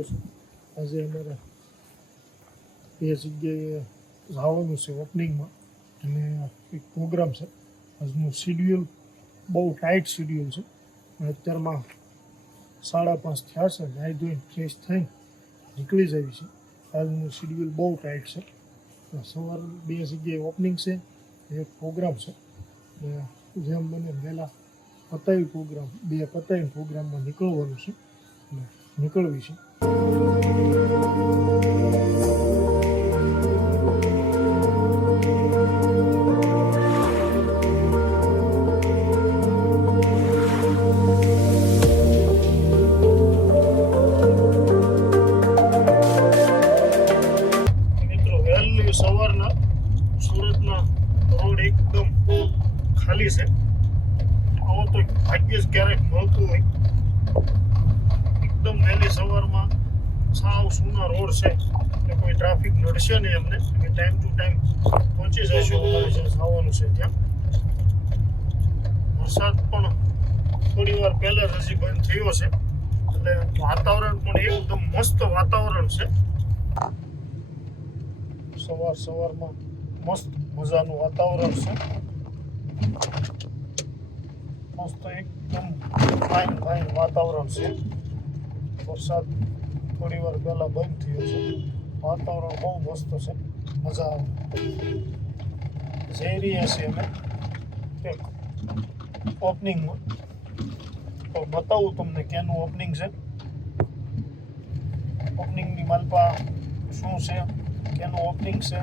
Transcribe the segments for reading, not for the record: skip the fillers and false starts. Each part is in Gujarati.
ગયો છું. આજે અમારે બે જગ્યાએ જવાનું છે ઓપનિંગમાં અને એક પ્રોગ્રામ છે. આજનું શિડ્યુલ બહુ ટાઈટ શિડ્યુલ છે. અત્યારમાં 5:30 થયા છે. નાહી ધોઈને ફ્રેશ થઈને નીકળી જવી છે. આજનું શિડ્યુલ બહુ ટાઈટ છે. સવારે બે જગ્યાએ ઓપનિંગ છે, એક પ્રોગ્રામ છે. જેમ બને વહેલા પતાવી પ્રોગ્રામ, બે પતાવીને પ્રોગ્રામમાં નીકળવાનું છે અને નીકળવી છે. મિત્રો વહેલી સવારના સુરતના રોડ એકદમ ખાલી છે. આવો તો ભાગ્ય જ ક્યારેક મળતું હોય. એકદમ વહેલી સવારમાં સાવ સૂના રોડ છે એટલે કોઈ ટ્રાફિક નડશે નહીં અમને. ટાઈમ ટુ ટાઈમ પહોંચી જઈશું અમારે જ્યાં જવાનું છે ત્યાં. વરસાદ પણ થોડી વાર પહેલા જ હજી બંધ થયો છે એટલે વાતાવરણ પણ એકદમ મસ્ત વાતાવરણ છે. સવારમાં મસ્ત મજાનું વાતાવરણ છે. મસ્ત એકદમ ફાઇન વાતાવરણ છે. વરસાદ થોડી વાર પહેલા બંધ થયો છે. વાતાવરણ બહુ મસ્ત છે, મજા આવે. જઈ રહ્યા છીએ અમે એક ઓપનિંગમાં. તો બતાવું તમને ક્યાંનું ઓપનિંગ છે, ઓપનિંગની માલપા શું છે, ક્યાંનું ઓપનિંગ છે,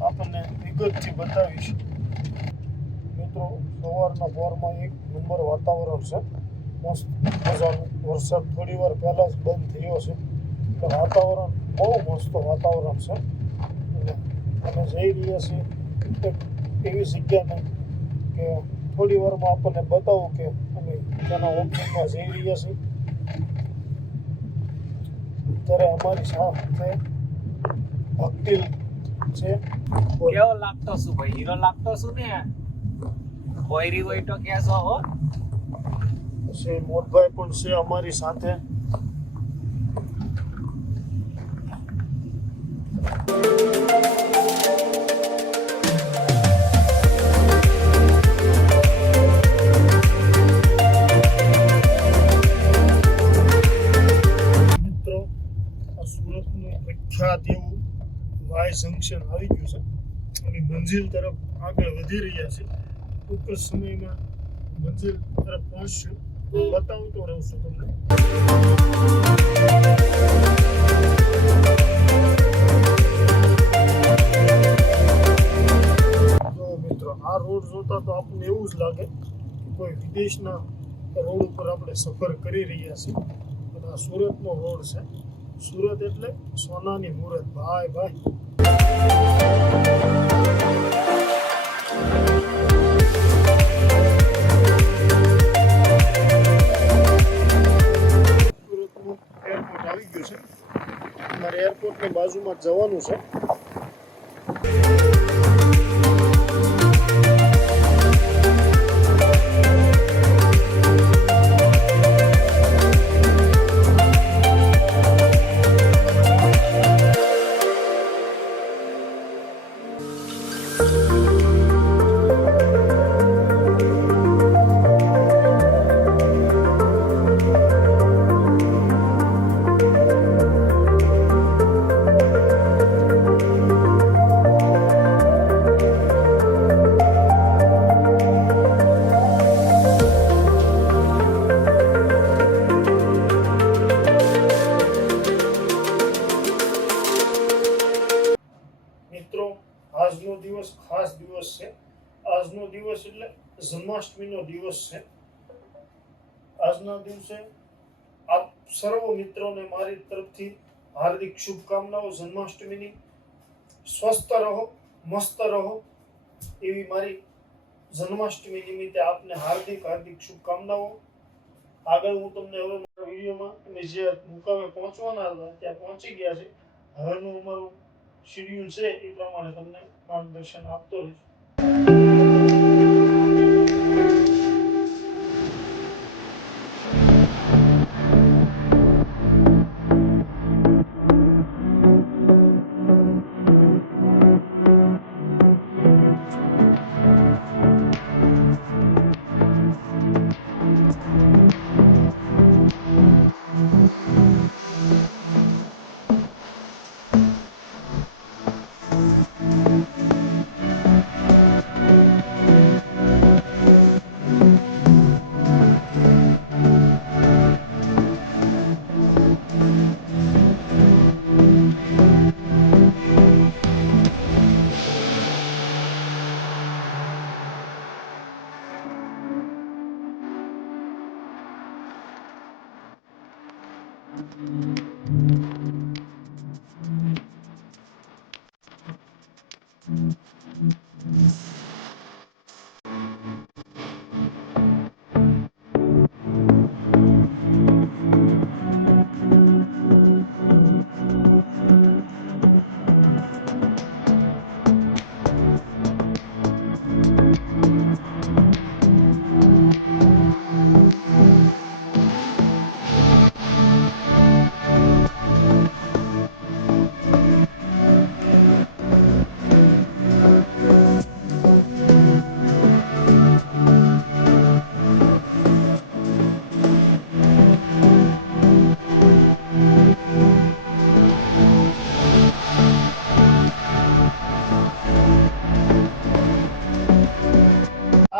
આપણને વિગતથી બતાવીશ. મિત્રો સવારના પોરમાં એક નંબર વાતાવરણ છે, મસ્ત મજાનું. વરસાદ થોડી વાર પહેલાં જ બંધ થયો છે એટલે વાતાવરણ બહુ મસ્ત વાતાવરણ છે. એટલે અમે જઈ રહ્યા છીએ એક એવી જગ્યાને કે થોડી વારમાં આપણને બતાવું કે અમે તેના ઓપનિંગમાં જઈ રહ્યા છીએ. ત્યારે અમારી સાથે ભક્તિ છે. કેવો લાગતો છું ભાઈ? હીરો લાગતો છું ને? કોયરી હોય તો કેસો હો. છે મોટભાઈ પણ છે અમારી સાથે. મિત્રો આ સુરતનું પ્રખ્યાત એવું વાય જંકશન આવી ગયું છે અને મંજિલ તરફ આગળ વધી રહ્યા છે. ટૂંક જ સમયમાં મંજિલ તરફ પહોંચશું. બતાવતો રહું છું તમને. તો મિત્રો આ રોડ જોતા તો આપણને એવું જ લાગે કે કોઈ વિદેશના રોડ ઉપર આપણે સફર કરી રહ્યા છીએ. અને આ સુરતનો રોડ છે. સુરત એટલે સોનાની મુહૂર્ત ભાઈ. આવી ગયું છે. અમારે એરપોર્ટની બાજુમાં જવાનું છે. મિત્રો આજનો દિવસ ખાસ દિવસ છે. આજનો દિવસ એટલે જન્માષ્ટમીનો દિવસ છે. આજના દિવસે આપ સર્વ મિત્રોને મારી તરફથી હાર્દિક શુભકામનાઓ જન્માષ્ટમીની. સ્વસ્થ રહો, મસ્ત રહો એવી મારી જન્માષ્ટમી નિમિત્તે આપને હાર્દિક શુભકામનાઓ. આગળ હું તમને હવે મારા વિડીયોમાં અમે જે મુકામે પહોંચવાના હતા ત્યાં પહોંચી ગયા છે. હવેનું અમારું શેડ્યુલ છે એ પ્રમાણે તમને માર્ગદર્શન આપતો રહીશ.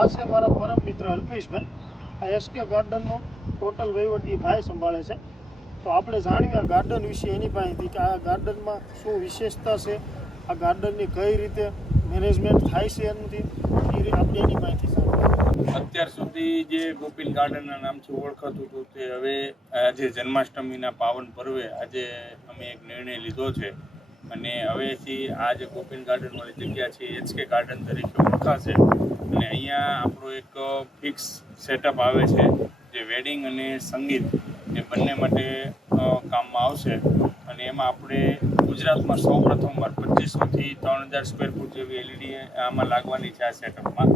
આ છે મારા પરમ મિત્ર અલ્પેશભાઈ. આ એસકે ગાર્ડનનો ટોટલ વહીવટી ભાઈ સંભાળે છે. તો આપણે જાણીએ આ ગાર્ડન વિશે એની પાસેથી કે આ ગાર્ડનમાં શું વિશેષતા છે, આ ગાર્ડનની કઈ રીતે મેનેજમેન્ટ થાય છે એનાથી આપણે એની માહિતી સાંભળીએ. અત્યાર સુધી જે ગોપીલ ગાર્ડનના નામથી ઓળખાતું હતું તે હવે આજે જન્માષ્ટમીના પાવન પર્વે આજે અમે એક નિર્ણય લીધો છે અને હવેથી આ જે ગોપીલ ગાર્ડનવાળી જગ્યા છે એચકે ગાર્ડન તરીકે ઓળખાશે. અને અહીંયા આપણો એક ફિક્સ સેટઅપ આવે છે જે વેડિંગ અને સંગીત એ બંને માટે કામમાં આવશે. અને એમાં આપણે ગુજરાતમાં સૌ પ્રથમવાર 2500થી 3000 સ્ક્વેર ફૂટ જેવી એલઈડી આમાં લાગવાની છે આ સેટઅપમાં.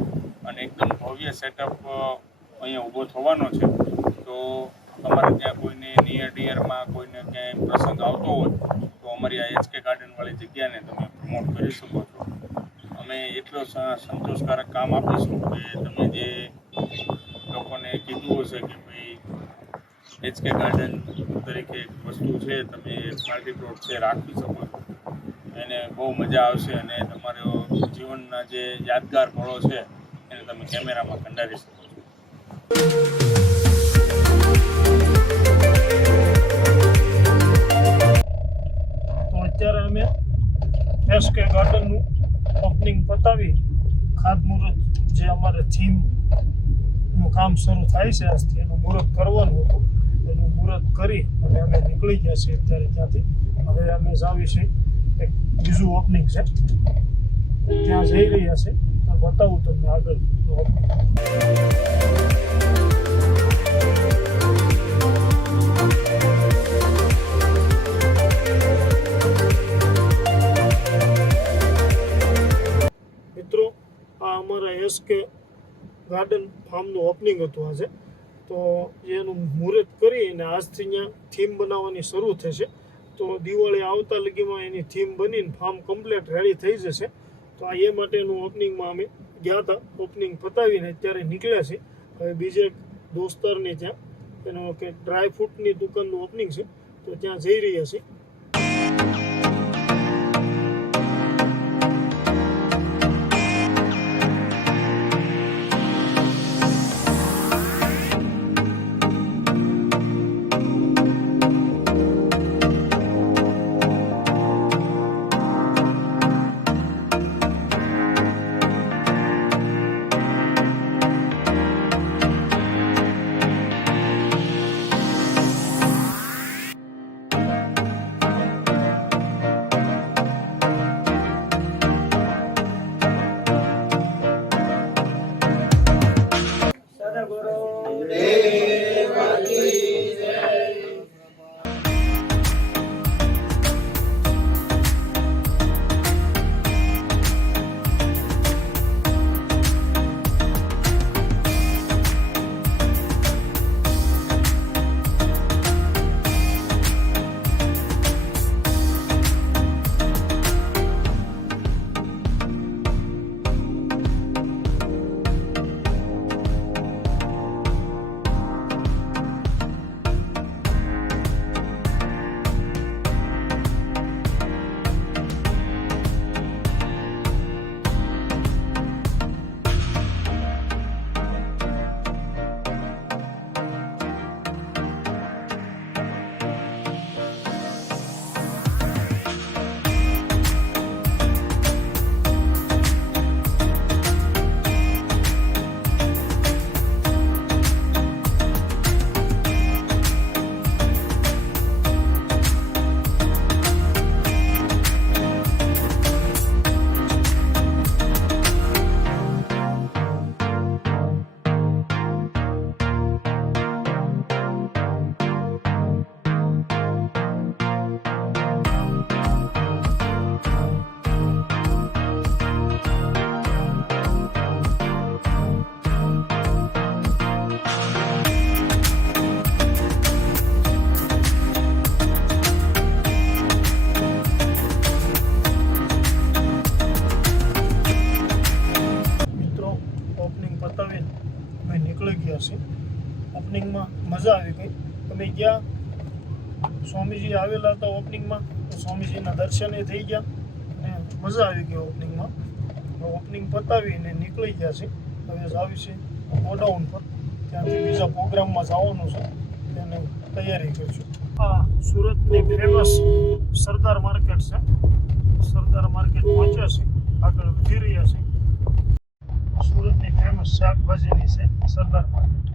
અને એકદમ ભવ્ય સેટઅપ અહીંયા ઊભો થવાનો છે. તો તમારે ત્યાં કોઈને નિયર ડિયરમાં કોઈને ક્યાંય પ્રસંગ આવતો હોય તો અમારી આ એચકે ગાર્ડનવાળી જગ્યાને તમે પ્રમોટ કરી શકો છો. અમે એટલો સંતોષકારક કામ આપીશું કે તમે જે લોકોને કીધું હશે કે ભાઈ એચકે ગાર્ડન તરીકે એક વસ્તુ છે, તમે પાર્ટી પ્લોટ છે રાખી શકો છો, એને બહુ મજા આવશે અને તમારો જીવનના જે યાદગાર પળો છે એને તમે કેમેરામાં કંડારી શકો છો. તો અત્યારે અમે એસકે ગાર્ડનનું ઓપનિંગ પતાવી ખાતમુહૂર્ત જે અમારે થીમનું કામ શરૂ થાય છે આજથી એનું મુહૂર્ત કરવાનું હતું, એનું મુહૂર્ત કરી અને અમે નીકળી ગયા છીએ અત્યારે ત્યાંથી. હવે અમે જાવી છીએ એક બીજું ઓપનિંગ છે ત્યાં જઈ રહ્યા છે, તો બતાવું તમને આગળ ઓપનિંગ. મિત્રો આ અમારા એસકે ગાર્ડન ફાર્મનું ઓપનિંગ હતું આજે. તો એનું મુહૂર્ત કરી અને આજથી અહીંયા થીમ બનાવવાની શરૂ થશે. તો દિવાળી આવતા લગીમાં એની થીમ બનીને ફાર્મ કમ્પ્લીટ રેડી થઈ જશે. તો આ એ માટેનું ઓપનિંગમાં અમે ગયા હતા. ઓપનિંગ પતાવીને અત્યારે નીકળ્યા છીએ. હવે બીજે દોસ્તારની ત્યાં એનો કે ડ્રાય ફ્રૂટની દુકાનનું ઓપનિંગ છે, તો ત્યાં જઈ રહ્યા છીએ. ગયા છે. ઓપનિંગમાં મજા આવી ગઈ. તમે ગયા સ્વામીજી આવેલા હતા ઓપનિંગમાં, તો સ્વામીજીના દર્શને થઈ ગયા અને મજા આવી ગઈ ઓપનિંગમાં. ઓપનિંગ પતાવીને નીકળી ગયા છે. હવે જાવી છે ગોડાઉન પર, ત્યાંથી બીજા પ્રોગ્રામમાં જવાનું છે, તેને તૈયારી કરીશું. આ સુરતની ફેમસ સરદાર માર્કેટ છે. સરદાર માર્કેટ પહોંચ્યા છે, આગળ વધી રહ્યા છે. સુરતની ફેમસ શાકભાજીની છે સરદાર માર્કેટ.